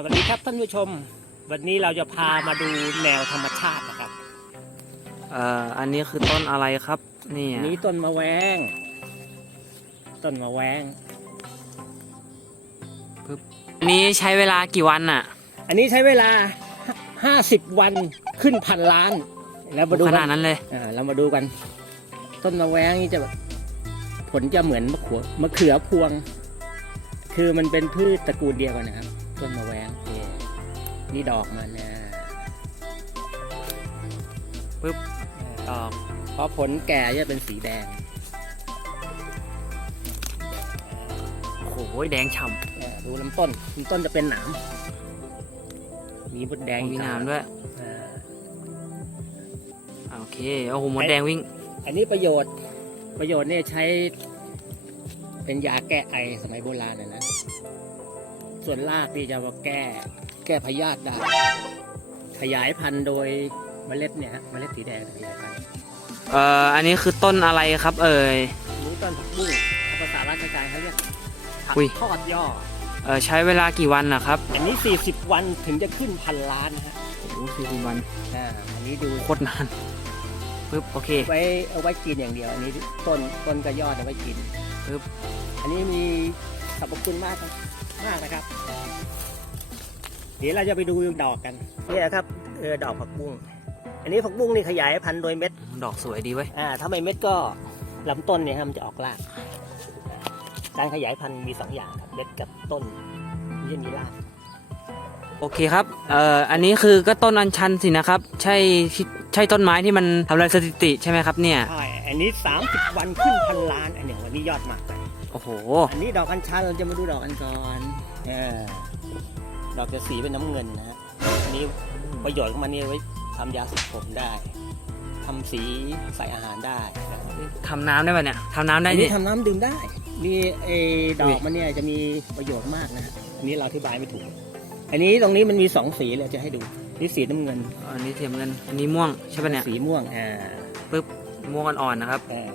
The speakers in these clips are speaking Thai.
สวัสดีครับท่านผู้ชม วันนี้เราจะพามาดูแนวธรรมชาตินะครับเอ่ออันนี้คือต้นอะไรครับนี่อันนี้ต้นมะแวง ต้นมะแวงอันนี้ใช้เวลากี่วันอะอันนี้ใช้เวลา 50 วันขึ้นพันล้าน แล้วมาดูขกันาดนั้นเลย อ่าเรามาดูกัน ต้นมะแวงนี่จะแบบผลจะเหมือนมะขวมะเขือพวง คือมันเป็นพืชตระกูลเดียวกันนะครับ ต้นมะแวงนี่นี่ดอกมันนะปึ๊บดอกพอผลแก่จะเป็นสีแดงโอ้โหแดงฉ่อ่าดูลำต้นลำต้นจะเป็นหนาม มีมดแดงำมีน้ำด้วยอ่าอ่าโอเคโอ้โหมดแดงวิ่ง อันนี้ประโยชน์ประโยชน์เนี่ยใช้เป็นยาแก้ไอสมัยโบราณนะนะ ส่วนรากที่จะมาแก้ แก้พยาธิได้ ขยายพันธุ์โดยเมล็ดเนี่ยฮะเมล็ดสีแดงขยายพันธุ์เอ่ออันนี้คือต้นอะไรครับ เอ่ย รู้ต้นผักบุ้งภาษาราชการเขาเรียกผักอุ้ย ทอดย่อ เอ่อใช้เวลากี่วันนะครับอันนี้ 40 วันถึงจะขึ้นพันล้านนะฮะโอ้โหสี่สิบวันอ่าอันนี้ดูโคตรนานปึ๊บโอเค ไว้เอาไว้กินอย่างเดียว อันนี้ต้นต้นกระยอดเอาไว้กินปึ๊บ อันนี้มีสรรพคุณมากครับ มากนะครับ เดี๋ยวเราจะไปดูดอกกันนี่นะครับเออดอกผักบุ้งอันนี้ผักบุ้งนี่ขยายพันธุ์โดยเม็ด ดอกสวยดีเว้ยอ่าถ้าไม่เม็ดก็ลำต้นเนี่ยครับมันจะออกราก การขยายพันธุ์มีสองอย่างครับเม็ดกับต้นที่จะมีรากโอเคครับ เอ่อ อันนี้คือก็ต้นอัญชันสินะครับ ใช่ที่ใช่ต้นไม้ที่มันทำลายสถิติใช่ไหมครับเนี่ย ใช่ อันนี้ 30 วันขึ้นพันล้าน อันเนี้ยวันนี้ยอดมากเลย โอ้โห อันนี้ดอกอัญชันเราจะมาดูดอกอัญชันเออดอกจะสีเป็นน้ำเงินนะฮะอันนี้ประโยชน์ของมันนี่ไว้ทำยาสระผมได้ทำสีใส่อาหารได้นะครับทำน้ำได้ป่ะเนี่ยทำน้ำได้อันดินี้ทำน้ำดื่มได้ นี่เออดอุ้อยกมันเนี่ยจะมีประโยชน์มากนะฮะอันนี้เราอธิบายไม่ถูก อันนี้ตรงนี้มันมีสองสีเลยจะให้ดูนี่สีน้ำเงินอันนี้เทียมเงินอันนี้ม่วงใช่ป่ะเนี่ยสีม่วงอ่าปึ๊บม่วงอ่อนๆนะครับ เออ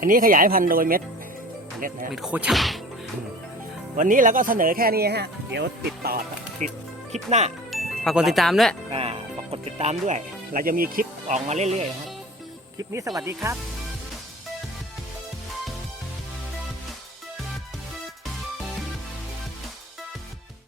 อันนี้ขยายพันธุ์โดยเม็ด เม็ดนะฮะเม็ดโคตรฉ่วันนี้เราก็เสนอแค่นี้ฮะ เดี๋ยวติดต่อติดคลิปหน้าำฝากกดติดตามด้วยอ่าฝากกดติดตามด้วย เราจะมีคลิปออกมาเรื่อยๆครับ คลิปนี้สวัสดีครับ